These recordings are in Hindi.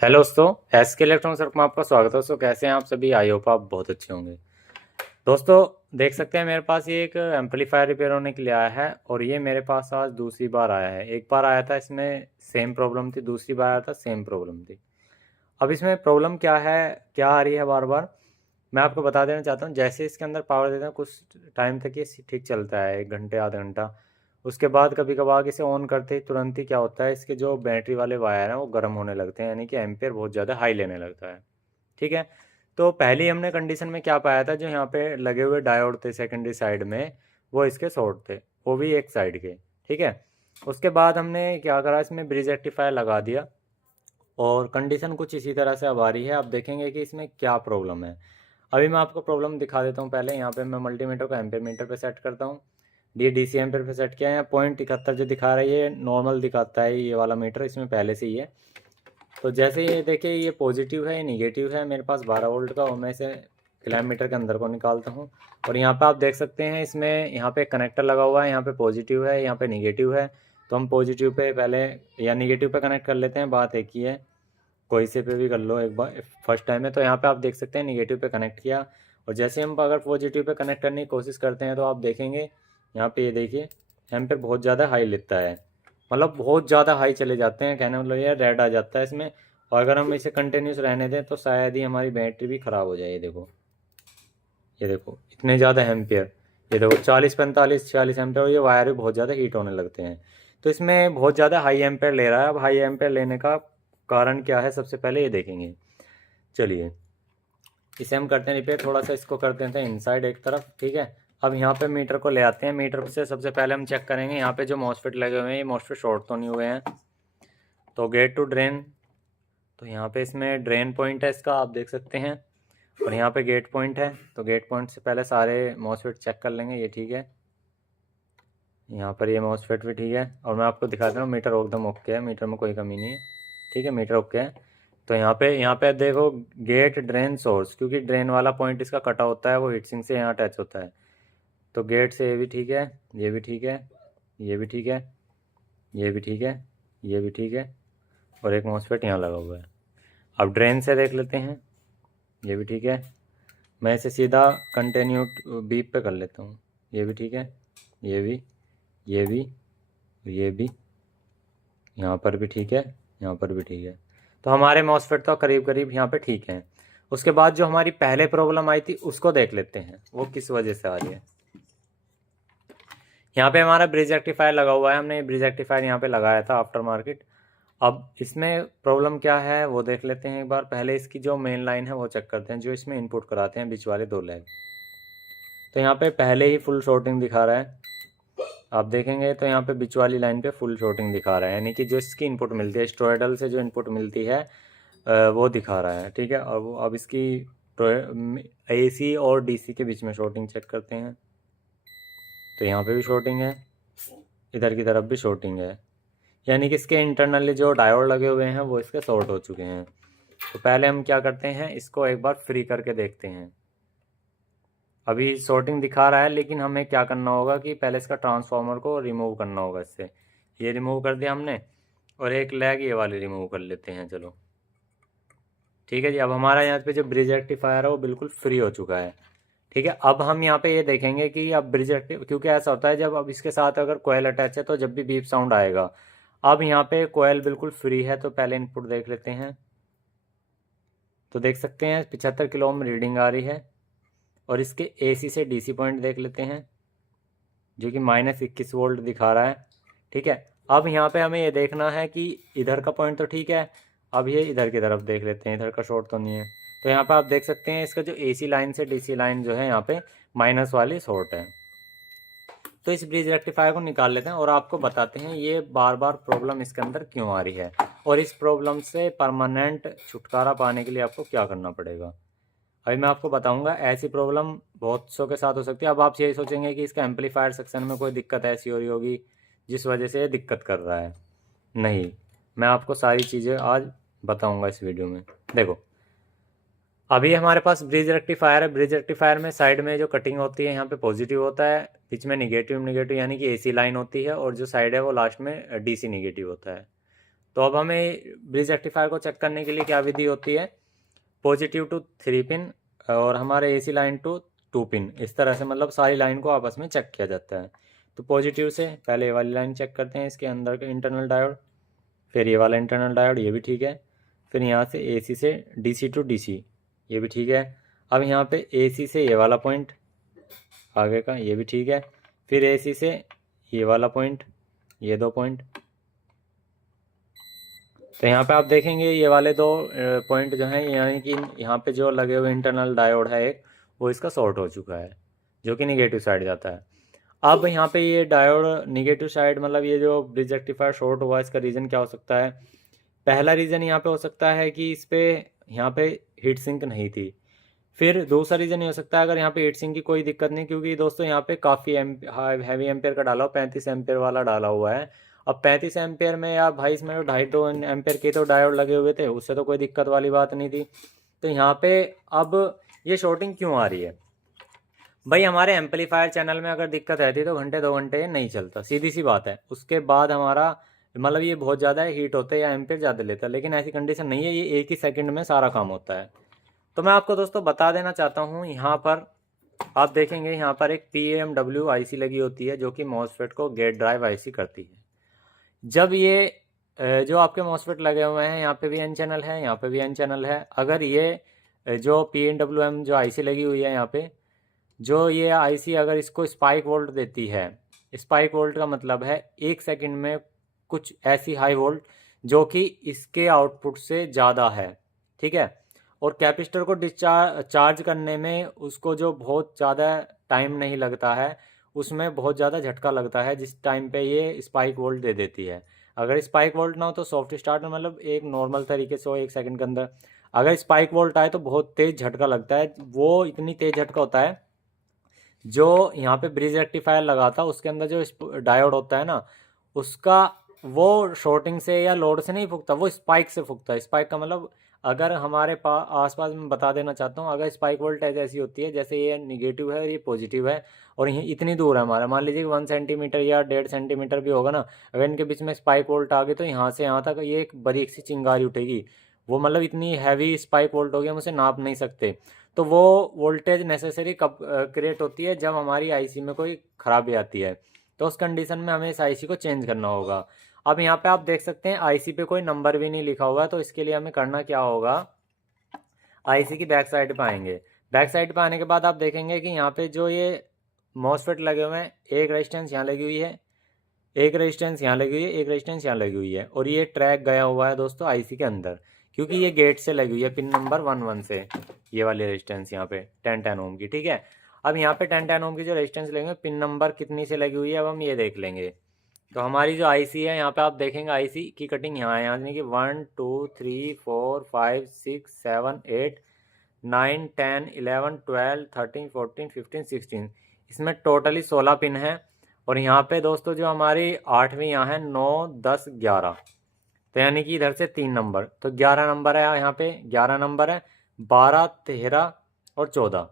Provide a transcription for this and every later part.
हेलो दोस्तों, एस के इलेक्ट्रॉनिक सर्किट में आपका स्वागत है। दोस्तों कैसे हैं आप सभी? आई होप आप बहुत अच्छे होंगे। दोस्तों देख सकते हैं मेरे पास ये एक एम्पलीफायर रिपेयर होने के लिए आया है और ये मेरे पास आज दूसरी बार आया है। एक बार आया था इसमें सेम प्रॉब्लम थी, दूसरी बार आया था सेम प्रॉब्लम थी। अब इसमें प्रॉब्लम क्या है, क्या आ रही है बार बार, मैं आपको बता देना चाहता हूँ। जैसे इसके अंदर पावर देते हैं कुछ टाइम तक ये ठीक चलता है, 1 घंटे आधा घंटा। उसके बाद कभी कभार इसे ऑन करते ही तुरंत ही क्या होता है, इसके जो बैटरी वाले वायर हैं वो गर्म होने लगते हैं, यानी कि एम्पेयर बहुत ज़्यादा हाई लेने लगता है। ठीक है, तो पहली हमने कंडीशन में क्या पाया था, जो यहाँ पे लगे हुए डायोड थे सेकेंडरी साइड में, वो इसके शॉर्ट थे, वो भी एक साइड के। ठीक है, उसके बाद हमने क्या करा, इसमें ब्रिज रेक्टिफायर लगा दिया और कंडीशन कुछ इसी तरह से अब आ रही है। आप देखेंगे कि इसमें क्या प्रॉब्लम है। अभी मैं आपको प्रॉब्लम दिखा देता हूँ। पहले यहाँ पे मैं मल्टीमीटर को एम्पेयर मीटर पे सेट करता हूँ। डी डी सी एम्पेयर पे सेट किया है। 0.71 जो दिखा रहा है ये नॉर्मल दिखाता है, ये वाला मीटर इसमें पहले से ही है। तो जैसे ये देखिए, ये पॉजिटिव है, ये निगेटिव है। मेरे पास 12 वोल्ट का, और मैं इसे किलोमीटर के अंदर को निकालता हूँ। और यहाँ पे आप देख सकते हैं, इसमें यहाँ पे कनेक्टर लगा हुआ है, यहाँ पे पॉजिटिव है, यहाँ पे निगेटिव है। तो हम पॉजिटिव पे पहले या निगेटिव पे कनेक्ट कर लेते हैं, बात एक ही है। कोई से पे भी कर लो, एक बार फर्स्ट टाइम है। तो यहाँ पे आप देख सकते हैं निगेटिव पे कनेक्ट किया, और जैसे हम अगर पॉजिटिव पे कनेक्ट करने की कोशिश करते हैं तो आप देखेंगे यहाँ पे, ये देखिए एम्पेयर बहुत ज़्यादा हाई लेता है, मतलब बहुत ज़्यादा हाई चले जाते हैं। कहने मतलब ये रेड आ जाता है इसमें। और अगर हम इसे कंटिन्यूस रहने दें तो शायद ही हमारी बैटरी भी ख़राब हो जाए। ये देखो, ये देखो इतने ज़्यादा एम्पेयर, ये देखो 40 45 46 एम्पेयर, और ये वायर भी बहुत ज़्यादा हीट होने लगते हैं। तो इसमें बहुत ज़्यादा हाई एम्पेयर ले रहा है। अब हाई एम्पेयर लेने का कारण क्या है, सबसे पहले ये देखेंगे। चलिए इसे हम करते हैं रिपेयर, थोड़ा सा इसको कर देते हैं इनसाइड एक तरफ। ठीक है, अब यहाँ पे मीटर को ले आते हैं। मीटर से सबसे पहले हम चेक करेंगे यहाँ पे जो मॉसफेट लगे हुए हैं, ये मॉसफेट शॉर्ट तो नहीं हुए हैं। तो गेट टू ड्रेन, तो यहाँ पे इसमें ड्रेन पॉइंट है इसका, आप देख सकते हैं। और यहाँ पे गेट पॉइंट है, तो गेट पॉइंट से पहले सारे मॉसफेट चेक कर लेंगे। ये ठीक है, यहाँ पर ये मॉसफेट भी ठीक है। और मैं आपको दिखाता हूँ मीटर एकदम ओके है, मीटर में कोई कमी नहीं है। ठीक है, मीटर ओके है। तो यहाँ पे देखो, गेट ड्रेन सोर्स, क्योंकि ड्रेन वाला पॉइंट इसका कटा होता है, वो हीट सिंक से यहाँ अटैच होता है। तो गेट से ये भी ठीक है, ये भी ठीक है, ये भी ठीक है, ये भी ठीक है, ये भी ठीक है। और एक मॉसफेट यहाँ लगा हुआ है। अब ड्रेन से देख लेते हैं, ये भी ठीक है। मैं इसे सीधा कंटिन्यू बीप पे कर लेता हूँ। ये भी ठीक है, ये भी, ये भी, ये भी, यहाँ पर भी ठीक है, यहाँ पर भी ठीक है। तो हमारे मॉसफेट तो करीब करीब यहाँ पे ठीक हैं। उसके बाद जो हमारी पहले प्रॉब्लम आई थी उसको देख लेते हैं, वो किस वजह से आ रही है। यहाँ पे हमारा ब्रिज रेक्टिफायर लगा हुआ है, हमने ब्रिज रेक्टिफायर यहाँ पे लगाया था आफ्टर मार्केट। अब इसमें प्रॉब्लम क्या है वो देख लेते हैं एक बार। पहले इसकी जो मेन लाइन है वो चेक करते हैं, जो इसमें इनपुट कराते हैं बीच वाले 2 लेग। तो यहाँ पे पहले ही फुल शॉर्टिंग दिखा रहा है, आप देखेंगे तो यहाँ पे बीच वाली लाइन पे फुल शॉर्टिंग दिखा रहा है, यानी कि जो इसकी इनपुट मिलती है स्टोरेडल से, जो इनपुट मिलती है वो दिखा रहा है। ठीक है, और वो अब इसकी AC और DC के बीच में शॉर्टिंग चेक करते हैं। तो यहाँ पे भी शॉर्टिंग है, इधर की तरफ भी शॉर्टिंग है, यानी कि इसके इंटरनली जो डायोड लगे हुए हैं वो इसके शॉर्ट हो चुके हैं। तो पहले हम क्या करते हैं, इसको एक बार फ्री करके देखते हैं। अभी शॉर्टिंग दिखा रहा है, लेकिन हमें क्या करना होगा कि पहले इसका ट्रांसफार्मर को रिमूव करना होगा इससे। ये रिमूव कर दिया हमने, और एक लेग ये वाली रिमूव कर लेते हैं। चलो ठीक है जी, अब हमारा यहाँ पे जो ब्रिज रेक्टिफायर है वो बिल्कुल फ्री हो चुका है। ठीक है, अब हम यहाँ पे ये देखेंगे कि अब ब्रिज रेक्टिव, क्योंकि ऐसा होता है जब अब इसके साथ अगर कोयल अटैच है तो जब भी बीप साउंड आएगा। अब यहाँ पे कोयल बिल्कुल फ्री है, तो पहले इनपुट देख लेते हैं। तो देख सकते हैं 75 किलो ओम रीडिंग आ रही है। और इसके AC से DC पॉइंट देख लेते हैं, जो कि -21 वोल्ट दिखा रहा है। ठीक है, अब यहाँ पे हमें ये देखना है कि इधर का पॉइंट तो ठीक है। अब ये इधर की तरफ देख लेते हैं, इधर का शॉर्ट तो नहीं है। तो यहाँ पे आप देख सकते हैं इसका जो AC लाइन से DC लाइन जो है यहाँ पे माइनस वाली शॉर्ट है। तो इस ब्रिज रेक्टिफायर को निकाल लेते हैं और आपको बताते हैं ये बार बार प्रॉब्लम इसके अंदर क्यों आ रही है, और इस प्रॉब्लम से परमानेंट छुटकारा पाने के लिए आपको क्या करना पड़ेगा। अभी मैं आपको बताऊंगा। ऐसी प्रॉब्लम बहुत सौ के साथ हो सकती है। अब आप यही सोचेंगे कि इसका एम्पलीफायर सेक्शन में कोई दिक्कत ऐसी हो रही होगी जिस वजह से ये दिक्कत कर रहा है। नहीं, मैं आपको सारी चीज़ें आज बताऊंगा इस वीडियो में। देखो, अभी हमारे पास ब्रिज रेक्टिफायर है। ब्रिज रेक्टिफायर में साइड में जो कटिंग होती है यहाँ पे पॉजिटिव होता है, बीच में निगेटिव निगेटिव यानी कि AC लाइन होती है, और जो साइड है वो लास्ट में DC निगेटिव होता है। तो अब हमें ब्रिज रेक्टिफायर को चेक करने के लिए क्या विधि होती है, पॉजिटिव टू 3 पिन और हमारे AC लाइन टू 2 पिन, इस तरह से मतलब सारी लाइन को आपस में चेक किया जाता है। तो पॉजिटिव से पहले ये वाली लाइन चेक करते हैं, इसके अंदर का इंटरनल डायोड, फिर ये वाला इंटरनल डायोड, ये भी ठीक है। फिर यहाँ से AC से DC टू DC, ये भी ठीक है। अब यहाँ पे AC से ये वाला पॉइंट आगे का, ये भी ठीक है। फिर AC से ये वाला पॉइंट, ये 2 पॉइंट। तो यहाँ पे आप देखेंगे ये वाले 2 पॉइंट जो हैं, यानी कि यहाँ पे जो लगे हुए इंटरनल डायोड है एक, वो इसका शॉर्ट हो चुका है, जो कि निगेटिव साइड जाता है। अब यहाँ पे ये डायोड निगेटिव साइड, मतलब ये जो ब्रिज रेक्टिफायर शॉर्ट हुआ, इसका रीज़न क्या हो सकता है। पहला रीज़न यहाँ पे हो सकता है कि इस पे यहाँ पे हीट सिंक नहीं थी। फिर दूसरा रीज़न ये हो सकता है अगर यहाँ पे हीट सिंक की कोई दिक्कत नहीं, क्योंकि दोस्तों यहाँ पे काफ़ी हैवी एम्पेयर का डाला हुआ, 35 एम्पेयर वाला डाला हुआ है। अब 35 एम्पेयर में या भाई इसमें तो 2.5 एम्पेयर के तो डायोड लगे हुए थे, उससे तो कोई दिक्कत वाली बात नहीं थी। तो यहाँ पे अब ये शॉर्टिंग क्यों आ रही है भाई, हमारे एम्पलीफायर चैनल में अगर दिक्कत रहती तो घंटे 2 घंटे नहीं चलता, सीधी सी बात है। उसके बाद हमारा मतलब ये बहुत ज़्यादा हीट होता है या एम्पेयर ज़्यादा लेता है, लेकिन ऐसी कंडीशन नहीं है, ये एक ही सेकंड में सारा काम होता है। तो मैं आपको दोस्तों बता देना चाहता हूँ, यहाँ पर आप देखेंगे यहाँ पर एक PMW IC लगी होती है, जो कि मॉसफेट को गेट ड्राइव IC करती है। जब ये जो आपके मॉसफेट लगे हुए हैं, यहाँ पे भी N चैनल है, यहाँ पे भी N चैनल है, अगर ये जो PWM जो IC लगी हुई है यहाँ पे, जो ये IC अगर इसको स्पाइक वोल्ट देती है, स्पाइक वोल्ट का मतलब है 1 सेकंड में कुछ ऐसी हाई वोल्ट जो कि इसके आउटपुट से ज़्यादा है, ठीक है। और कैपेसिटर को चार्ज करने में उसको जो बहुत ज़्यादा टाइम नहीं लगता है, उसमें बहुत ज़्यादा झटका लगता है जिस टाइम पे ये स्पाइक वोल्ट दे देती है। अगर स्पाइक वोल्ट ना हो तो सॉफ्ट स्टार्ट में मतलब एक नॉर्मल तरीके से हो 1 सेकंड के अंदर, अगर स्पाइक वोल्ट आए तो बहुत तेज़ झटका लगता है। वो इतनी तेज़ झटका होता है, जो यहाँ पे ब्रिज रेक्टिफायर लगा था उसके अंदर जो डायोड होता है ना, उसका वो शॉर्टिंग से या लोड से नहीं फूकता, वो स्पाइक से फूकता है। स्पाइक का मतलब अगर हमारे आसपास में बता देना चाहता हूँ, अगर स्पाइक वोल्टेज ऐसी होती है जैसे ये निगेटिव है और ये पॉजिटिव है और ये इतनी दूर है हमारा, मान लीजिए 1 सेंटीमीटर या 1.5 सेंटीमीटर भी होगा ना, अगर इनके बीच में स्पाइक वोल्ट आ गई तो यहाँ से यहाँ तक ये एक बारीक सी चिंगारी उठेगी। वो मतलब इतनी हैवी स्पाइक वोल्ट होगी, हम उसे नाप नहीं सकते। तो वो वोल्टेज नेसेसरी कब क्रिएट होती है, जब हमारी आईसी में कोई खराबी आती है। तो उस कंडीशन में हमें इस आईसी को चेंज करना होगा। अब यहाँ पे आप देख सकते हैं आईसी पे कोई नंबर भी नहीं लिखा हुआ है, तो इसके लिए हमें करना क्या होगा, आईसी की बैक साइड पे आएंगे। बैक साइड पे आने के बाद आप देखेंगे कि यहाँ पे जो ये मॉसफेट लगे हुए हैं, एक रेजिस्टेंस यहाँ लगी हुई है, एक रेजिस्टेंस यहाँ लगी हुई है, एक रेजिस्टेंस यहाँ लगी हुई है, और ये ट्रैक गया हुआ है दोस्तों आईसी के अंदर, क्योंकि ये गेट से लगी हुई है पिन नंबर 11 से, ये वाली रेजिस्टेंस यहाँ पे 10 ओम की, ठीक है। अब यहाँ पे 10 ओम की जो रेजिस्टेंस लेंगे, पिन नंबर कितनी से लगी हुई है अब हम ये देख लेंगे। तो हमारी जो आईसी है, यहाँ पे आप देखेंगे आईसी की कटिंग यहाँ है, यानी कि 1 2 3 4 5 6 7 8 9 10 11 12 13 14 15 16, इसमें टोटली 16 पिन है। और यहाँ पे दोस्तों जो हमारी 8वीं यहाँ है 9 10 11, तो यानी कि इधर से 3 नंबर, तो 11 नंबर है यहाँ पे, 11 नंबर है, 12 13 और 14,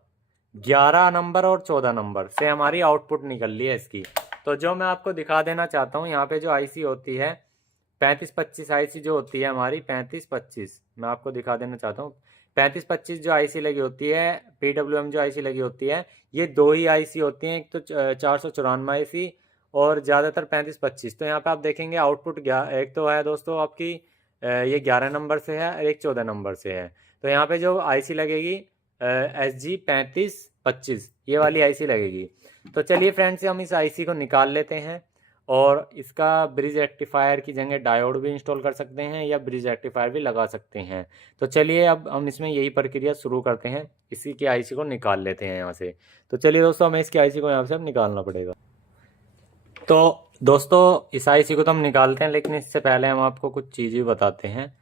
11 नंबर और 14 नंबर से हमारी आउटपुट निकल रही है इसकी। तो जो मैं आपको दिखा देना चाहता हूँ, यहाँ पे जो आईसी होती है 3525 आईसी जो होती है हमारी 3525, मैं आपको दिखा देना चाहता हूँ 3525 जो आईसी लगी होती है, PWM जो आईसी लगी होती है, ये 2 ही आईसी होती हैं, एक तो 494 आईसी और ज़्यादातर 3525। तो यहाँ पे आप देखेंगे आउटपुट एक तो है दोस्तों आपकी ये 11 नंबर से है और एक 14 नंबर से है। तो यहाँ पे जो आईसी लगेगी SG 3525, ये वाली आईसी लगेगी। तो चलिए फ्रेंड्स, हम इस आईसी को निकाल लेते हैं और इसका ब्रिज रेक्टिफायर की जगह डायोड भी इंस्टॉल कर सकते हैं या ब्रिज रेक्टिफायर भी लगा सकते हैं। तो चलिए अब हम इसमें यही प्रक्रिया शुरू करते हैं, इसी की आईसी को निकाल लेते हैं यहाँ से। तो चलिए दोस्तों, हमें इसकी आईसी को यहाँ से अब निकालना पड़ेगा। तो दोस्तों इस आईसी को तो हम निकालते हैं, लेकिन इससे पहले हम आपको कुछ चीज़ें बताते हैं।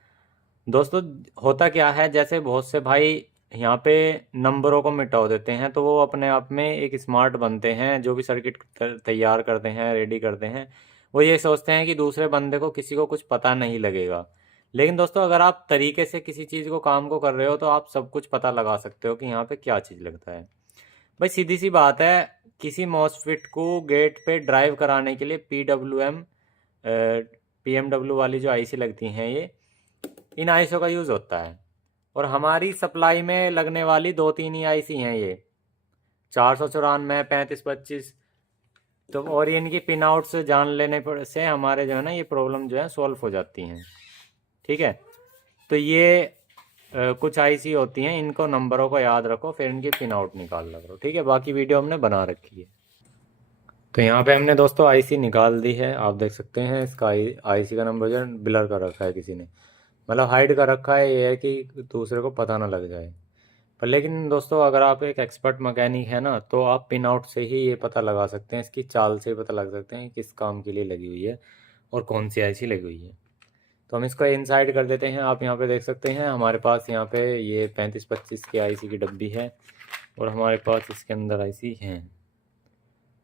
दोस्तों होता क्या है, जैसे बहुत से भाई यहाँ पे नंबरों को मिटा देते हैं, तो वो अपने आप में एक स्मार्ट बनते हैं, जो भी सर्किट तैयार करते हैं, रेडी करते हैं, वो ये सोचते हैं कि दूसरे बंदे को किसी को कुछ पता नहीं लगेगा। लेकिन दोस्तों अगर आप तरीके से किसी चीज़ को काम को कर रहे हो, तो आप सब कुछ पता लगा सकते हो कि यहाँ पे क्या चीज़ लगता है। भाई सीधी सी बात है, किसी मॉसफेट को गेट पे ड्राइव कराने के लिए PWM BMW वाली जो आईसी लगती हैं ये इन आईसीओ का यूज़ होता है। और हमारी सप्लाई में लगने वाली 2-3 ही आईसी हैं ये, 494, 3525। तो और ये इनकी पिन आउट्स जान लेने पर से हमारे जो है ना ये प्रॉब्लम जो है सॉल्व हो जाती हैं। ठीक है, तो ये कुछ आईसी होती हैं, इनको नंबरों को याद रखो, फिर इनकी पिन आउट निकाल करो। ठीक है, बाकी वीडियो हमने बना रखी है। तो यहाँ पे हमने दोस्तों आईसी निकाल दी है, आप देख सकते हैं। इसका आईसी का नंबर जो है ब्लर कर रखा है किसी ने, मतलब हाइड कर रखा है। ये है कि दूसरे को पता ना लग जाए। पर लेकिन दोस्तों अगर आप एक एक्सपर्ट मैकेनिक है ना, तो आप पिन आउट से ही ये पता लगा सकते हैं, इसकी चाल से ही पता लग सकते हैं किस काम के लिए लगी हुई है और कौन सी आईसी लगी हुई है। तो हम इसको इनसाइड कर देते हैं। आप यहाँ पे देख सकते हैं हमारे पास यहाँ पे ये 3525 की आईसी की डब्बी है और हमारे पास इसके अंदर आईसी हैं।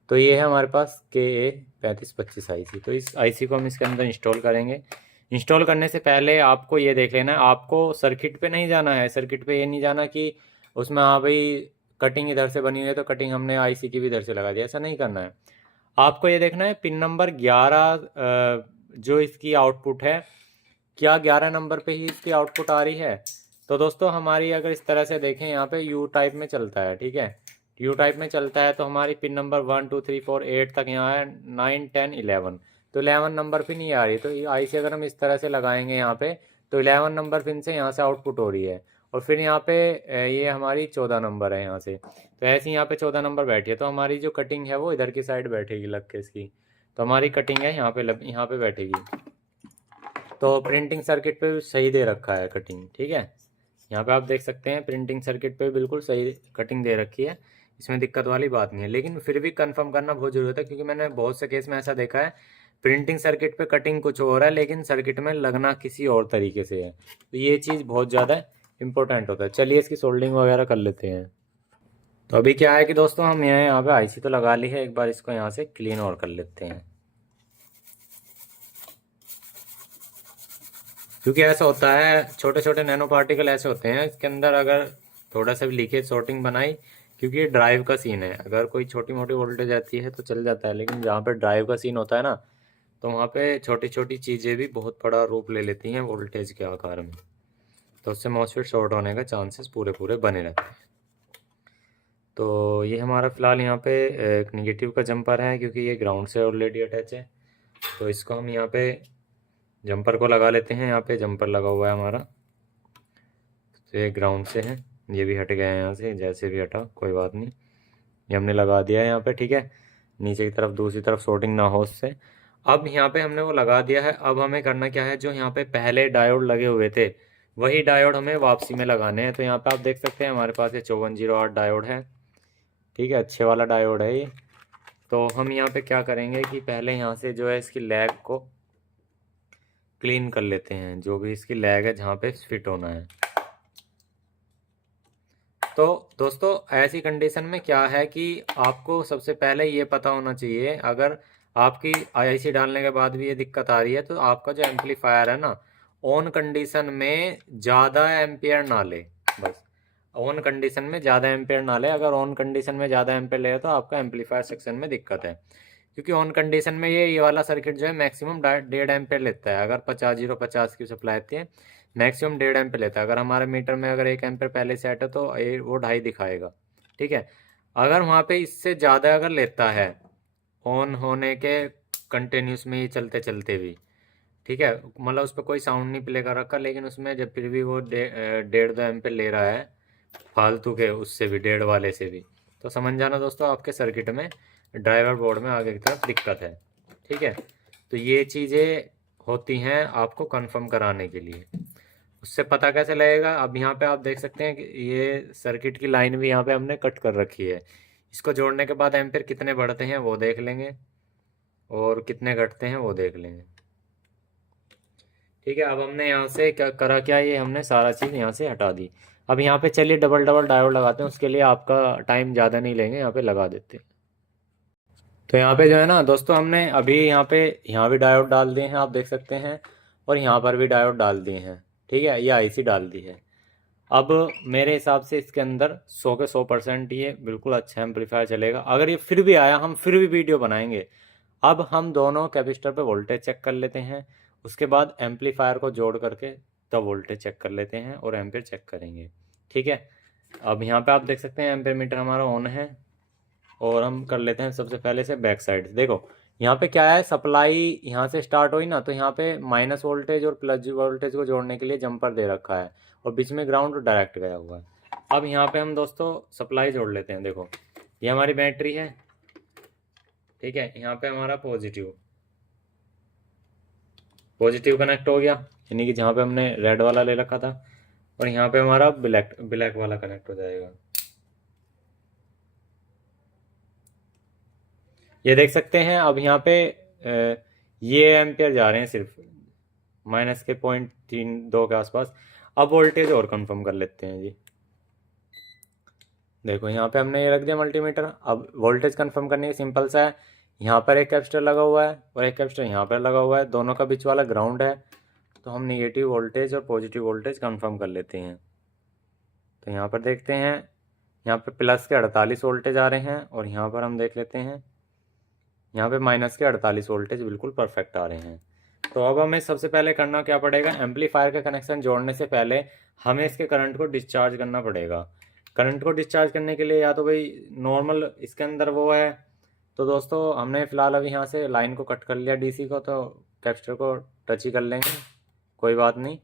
तो ये है हमारे पास KA 3525 आईसी। तो इस आईसी को हम इसके अंदर इंस्टॉल करेंगे। इंस्टॉल करने से पहले आपको ये देख लेना है, आपको सर्किट पे नहीं जाना है। सर्किट पे ये नहीं जाना कि उसमें हाँ भाई कटिंग इधर से बनी हुई है तो कटिंग हमने आईसी की भी इधर से लगा दी, ऐसा नहीं करना है। आपको ये देखना है पिन नंबर 11 जो इसकी आउटपुट है, क्या 11 नंबर पे ही इसकी आउटपुट आ रही है। तो दोस्तों हमारी अगर इस तरह से देखें, यहाँ पे यू टाइप में चलता है। ठीक है, यू टाइप में चलता है तो हमारी पिन नंबर 1 2 3 4 8 तक यहाँ है, 9 10 11। तो 11 नंबर पिन नहीं आ रही। तो आईसी अगर हम इस तरह से लगाएंगे यहाँ पे, तो 11 नंबर पिन से यहाँ से आउटपुट हो रही है। और फिर यहाँ पे ये हमारी 14 नंबर है यहाँ से। तो ऐसे यहाँ पे 14 नंबर बैठी है, तो हमारी जो कटिंग है वो इधर की साइड बैठेगी लग के इसकी। तो हमारी कटिंग है यहाँ पे यहाँ पे बैठेगी। तो प्रिंटिंग सर्किट पे सही दे रखा है कटिंग। ठीक है, यहाँ पे आप देख सकते हैं प्रिंटिंग सर्किट पे बिल्कुल सही कटिंग दे रखी है, इसमें दिक्कत वाली बात नहीं है। लेकिन फिर भी कंफर्म करना बहुत ज़रूरत है, क्योंकि मैंने बहुत से केस में ऐसा देखा है प्रिंटिंग सर्किट पे कटिंग कुछ और है लेकिन सर्किट में लगना किसी और तरीके से है। तो ये चीज़ बहुत ज़्यादा इंपॉर्टेंट होता है। चलिए इसकी सोल्डिंग वगैरह कर लेते हैं। तो अभी क्या है कि दोस्तों हम यहाँ पे आईसी तो लगा ली है, एक बार इसको यहाँ से क्लीन और कर लेते हैं। क्योंकि ऐसा होता है, छोटे छोटे नैनो पार्टिकल ऐसे होते हैं इसके अंदर, अगर थोड़ा सा भी लीकेज शॉर्टिंग बनाई, क्योंकि ये ड्राइव का सीन है। अगर कोई छोटी मोटी वोल्टेज आती है तो चल जाता है, लेकिन जहाँ पे ड्राइव का सीन होता है ना, तो वहाँ पे छोटी छोटी चीज़ें भी बहुत बड़ा रूप ले लेती हैं वोल्टेज के आकार में। तो उससे मॉसफेट शॉर्ट होने का चांसेस पूरे पूरे बने रहते हैं। तो ये हमारा फ़िलहाल यहाँ पे एक निगेटिव का जंपर है, क्योंकि ये ग्राउंड से ऑलरेडी अटैच है। तो इसको हम यहाँ पे जंपर को लगा लेते हैं। यहाँ पे जंपर लगा हुआ है हमारा, तो ये ग्राउंड से है, ये भी हट गया है यहाँ से, जैसे भी हटा कोई बात नहीं, ये हमने लगा दिया है यहाँ पे। ठीक है, नीचे की तरफ दूसरी तरफ शॉर्टिंग ना हो उससे। अब यहाँ पे हमने वो लगा दिया है। अब हमें करना क्या है, जो यहाँ पे पहले डायोड लगे हुए थे वही डायोड हमें वापसी में लगाने हैं। तो यहाँ पे आप देख सकते हैं हमारे पास ये 5408 डायोड है। ठीक है, अच्छे वाला डायोड है ये। तो हम यहाँ पे क्या करेंगे कि पहले यहाँ से जो है इसकी लैग को क्लीन कर लेते हैं, जो भी इसकी लैग है जहाँ पे फिट होना है। तो दोस्तों ऐसी कंडीशन में क्या है कि आपको सबसे पहले ये पता होना चाहिए, अगर आपकी आईसी डालने के बाद भी ये दिक्कत आ रही है, तो आपका जो एम्पलीफायर है ना, ऑन कंडीशन में ज़्यादा एम्पियर ना ले। बस ऑन कंडीशन में ज़्यादा एम्पियर ना ले। अगर ऑन कंडीशन में ज़्यादा एम्पियर ले तो आपका एम्पलीफायर सेक्शन में दिक्कत है, क्योंकि ऑन कंडीशन में ये वाला सर्किट जो है मैक्सिमम 1.5 एम्पियर लेता है। अगर 50 की सप्लाई आती है, मैक्सिमम 1.5 एम्पियर लेता है। अगर हमारे मीटर में अगर 1 एम्पियर पहले सेट है तो वो 2.5 दिखाएगा। ठीक है, अगर वहाँ पे इससे ज़्यादा अगर लेता है ऑन होने के कंटिन्यूस में ही चलते चलते भी, ठीक है, मतलब उस पर कोई साउंड नहीं प्ले कर रखा, लेकिन उसमें जब फिर भी वो 1.5-2 एम्पियर ले रहा है फालतू के, उससे भी 1.5 वाले से भी, तो समझ जाना दोस्तों आपके सर्किट में ड्राइवर बोर्ड में आगे की तरफ दिक्कत है। ठीक है, तो ये चीज़ें होती हैं आपको कंफर्म कराने के लिए। उससे पता कैसे लगेगा, अब यहाँ पे आप देख सकते हैं कि ये सर्किट की लाइन भी यहाँ पे हमने कट कर रखी है। इसको जोड़ने के बाद एम्पियर कितने बढ़ते हैं वो देख लेंगे और कितने घटते हैं वो देख लेंगे। ठीक है, अब हमने यहाँ से क्या करा, क्या ये हमने सारा चीज़ यहाँ से हटा दी। अब यहाँ पे चलिए डबल डबल डायोड लगाते हैं, उसके लिए आपका टाइम ज़्यादा नहीं लेंगे, यहाँ पे लगा देते हैं। तो यहाँ पे जो है ना दोस्तों, हमने अभी यहाँ भी डायोड डाल दिए हैं, आप देख सकते हैं, और यहाँ पर भी डायोड डाल दिए हैं। ठीक है, ये आईसी डाल दी है। अब मेरे हिसाब से इसके अंदर 100 के 100% ये बिल्कुल अच्छा एम्पलीफायर चलेगा। अगर ये फिर भी आया, हम फिर भी वीडियो बनाएंगे। अब हम दोनों कैपेसिटर पे वोल्टेज चेक कर लेते हैं, उसके बाद एम्पलीफायर को जोड़ करके तब वोल्टेज चेक कर लेते हैं और एम्पेयर चेक करेंगे। ठीक है, अब यहाँ पे आप देख सकते हैं एम्पेयर मीटर हमारा ऑन है और हम कर लेते हैं सबसे पहले से बैक साइड। देखो यहाँ पे क्या है, सप्लाई यहाँ से स्टार्ट हुई ना, तो यहाँ पे माइनस वोल्टेज और प्लस वोल्टेज को जोड़ने के लिए जंपर दे रखा है और बीच में ग्राउंड डायरेक्ट गया हुआ है। अब यहाँ पे हम दोस्तों सप्लाई जोड़ लेते हैं। देखो ये हमारी बैटरी है, ठीक है, यहाँ पे हमारा पॉजिटिव कनेक्ट हो गया, यानी कि जहाँ पे हमने रेड वाला ले रखा था, और यहाँ पे हमारा ब्लैक वाला कनेक्ट हो जाएगा। ये देख सकते हैं अब यहाँ पे ये एम्पियर जा रहे हैं सिर्फ माइनस के 0.32 के आसपास। अब वोल्टेज और कंफर्म कर लेते हैं जी। देखो यहाँ पे हमने ये रख दिया मल्टीमीटर। अब वोल्टेज कंफर्म करने की सिंपल सा है, यहाँ पर एक कैपेसिटर लगा हुआ है और एक कैपेसिटर यहाँ पर लगा हुआ है, दोनों का बीच वाला ग्राउंड है, तो हम नेगेटिव वोल्टेज और पॉजिटिव वोल्टेज कंफर्म कर लेते हैं। तो यहाँ पर देखते हैं, यहाँ पे प्लस के 48 वोल्टेज आ रहे हैं और यहाँ पर हम देख लेते हैं यहाँ पे माइनस के 48 वोल्टेज बिल्कुल परफेक्ट आ रहे हैं। तो अब हमें सबसे पहले करना क्या पड़ेगा, एम्पलीफायर का कनेक्शन जोड़ने से पहले हमें इसके करंट को डिस्चार्ज करना पड़ेगा। करंट को डिस्चार्ज करने के लिए या तो भाई नॉर्मल इसके अंदर वो है, तो दोस्तों हमने फ़िलहाल अभी यहाँ से लाइन को कट कर लिया डीसी को, तो कैपेसिटर को टच ही कर लेंगे, कोई बात नहीं।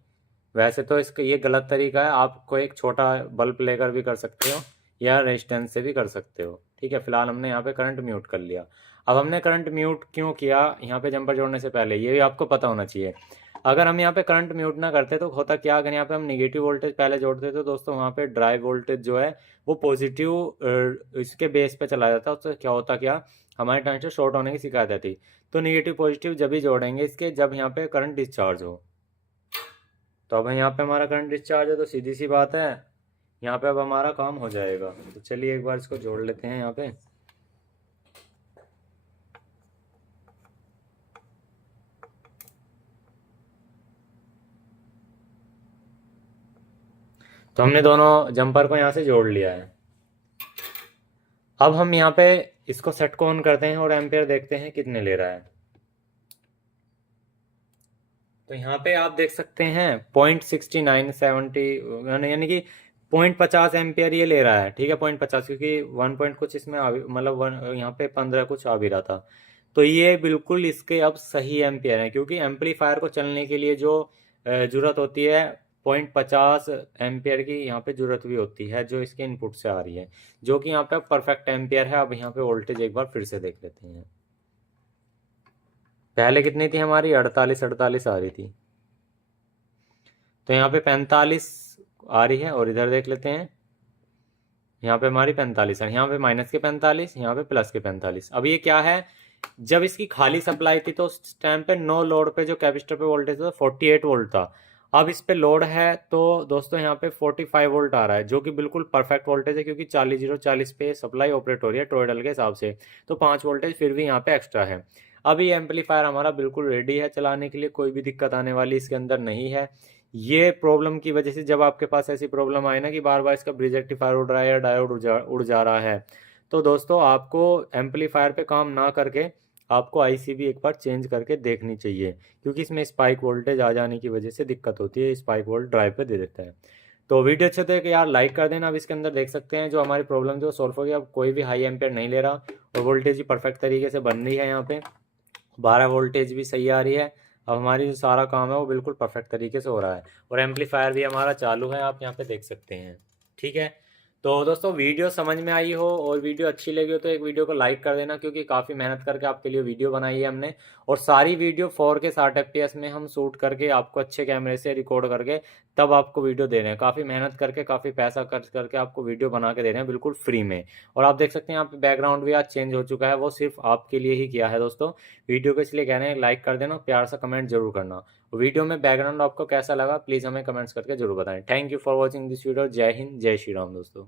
वैसे तो इसका ये गलत तरीका है, आपको एक छोटा बल्ब लेकर भी कर सकते हो या रेजिस्टेंस से भी कर सकते हो। ठीक है, फिलहाल हमने यहाँ पे करंट म्यूट कर लिया। अब हमने करंट म्यूट क्यों किया यहाँ पे जंपर जोड़ने से पहले, ये भी आपको पता होना चाहिए। अगर हम यहाँ पे करंट म्यूट ना करते तो होता क्या, अगर यहाँ पे हम नेगेटिव वोल्टेज पहले जोड़ते तो दोस्तों वहाँ पे ड्राइव वोल्टेज जो है वो पॉजिटिव इसके बेस पे चला जाता, उससे क्या होता, क्या हमारे ट्रांजिस्टर शॉर्ट होने की शिकायत आती। तो नेगेटिव पॉजिटिव जब भी जोड़ेंगे इसके, जब यहाँ पे करंट डिस्चार्ज हो। तो अब यहाँ पे हमारा करंट डिस्चार्ज है, तो सीधी सी बात है यहाँ पे अब हमारा काम हो जाएगा। तो चलिए एक बार इसको जोड़ लेते हैं यहाँ पे। तो हमने दोनों जंपर को यहाँ से जोड़ लिया है। अब हम यहाँ पे इसको सेट को ऑन करते हैं और एम्पियर देखते हैं कितने ले रहा है। तो यहाँ पे आप देख सकते हैं 0.6970 यानी कि 0.50 एम्पियर ये ले रहा है। ठीक है, 0.50, क्योंकि 1 पॉइंट कुछ इसमें मतलब यहाँ पे 15 कुछ आ भी रहा था। तो ये बिल्कुल इसके अब सही एम्पियर है, क्योंकि एम्पलीफायर को चलने के लिए जो जरूरत होती है 0.50 एम्पियर की यहाँ पे जरूरत भी होती है, जो इसके इनपुट से आ रही है, जो कि यहाँ पे परफेक्ट एम्पियर है। अब यहाँ पे वोल्टेज एक बार फिर से देख लेते हैं। पहले कितनी थी हमारी, 48 आ रही थी, तो यहाँ पे 45 आ रही है। और इधर देख लेते हैं, यहाँ पे हमारी 45 है, यहाँ पे माइनस के 45, यहाँ पे प्लस के 45। अब ये क्या है, जब इसकी खाली सप्लाई थी तो उस टाइम पे नो लोड पे जो कैपेसिटर पे वोल्टेज था 48 वोल्ट था। अब इस पे लोड है तो दोस्तों यहाँ पे 45 वोल्ट आ रहा है, जो कि बिल्कुल परफेक्ट वोल्टेज है, क्योंकि 40 पे सप्लाई ऑपरेट हो रही है टोरडल के हिसाब से, तो 5 वोल्टेज फिर भी यहाँ पे एक्स्ट्रा है। अब ये एम्पलीफायर हमारा बिल्कुल रेडी है चलाने के लिए, कोई भी दिक्कत आने वाली इसके अंदर नहीं है। ये प्रॉब्लम की वजह से जब आपके पास ऐसी प्रॉब्लम आए ना कि बार बार इसका ब्रिज रेक्टिफायर उड़ रहा है या डायोड उड़ जा रहा है, तो दोस्तों आपको एम्पलीफायर पे काम ना करके आपको आईसीबी एक बार चेंज करके देखनी चाहिए, क्योंकि इसमें स्पाइक वोल्टेज आ जाने की वजह से दिक्कत होती है, स्पाइक वोल्ट ड्राइव पे दे देता है। तो वीडियो अच्छे थे कि यार लाइक कर देना। अब इसके अंदर देख सकते हैं जो हमारी प्रॉब्लम जो सॉल्व हो गई, अब कोई भी हाई एम्पेयर नहीं ले रहा और वोल्टेज भी परफेक्ट तरीके से बन रही है। यहाँ पे 12 वोल्टेज भी सही आ रही है। अब हमारी जो सारा काम है वो बिल्कुल परफेक्ट तरीके से हो रहा है और एम्पलीफायर भी हमारा चालू है, आप यहाँ पे देख सकते हैं। ठीक है, तो दोस्तों वीडियो समझ में आई हो और वीडियो अच्छी लगी हो तो एक वीडियो को लाइक कर देना, क्योंकि काफ़ी मेहनत करके आपके लिए वीडियो बनाई है हमने, और सारी वीडियो 4 के 60 FPS में हम शूट करके आपको अच्छे कैमरे से रिकॉर्ड करके तब आपको वीडियो दे रहे हैं। काफ़ी मेहनत करके, काफ़ी पैसा खर्च करके आपको वीडियो बना के दे रहे हैं बिल्कुल फ्री में। और आप देख सकते हैं यहाँ पे बैकग्राउंड भी आज चेंज हो चुका है, वो सिर्फ आपके लिए ही किया है दोस्तों वीडियो को, इसलिए कह रहे हैं लाइक कर देना, प्यार से कमेंट जरूर करना। वीडियो में बैकग्राउंड आपको कैसा लगा प्लीज़ हमें कमेंट्स करके जरूर बताएं। Thank you for watching this video. जय हिंद, जय श्री राम दोस्तों।